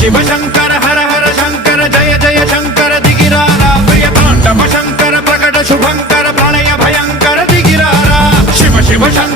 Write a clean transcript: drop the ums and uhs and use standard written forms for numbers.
शिव शंकर हर हर शंकर जय जय शंकर दिगिरारा प्रिय तांडव शंकर प्रकट शुभंकर प्रणय भयंकर दिगिरारा शिव शिव शंकर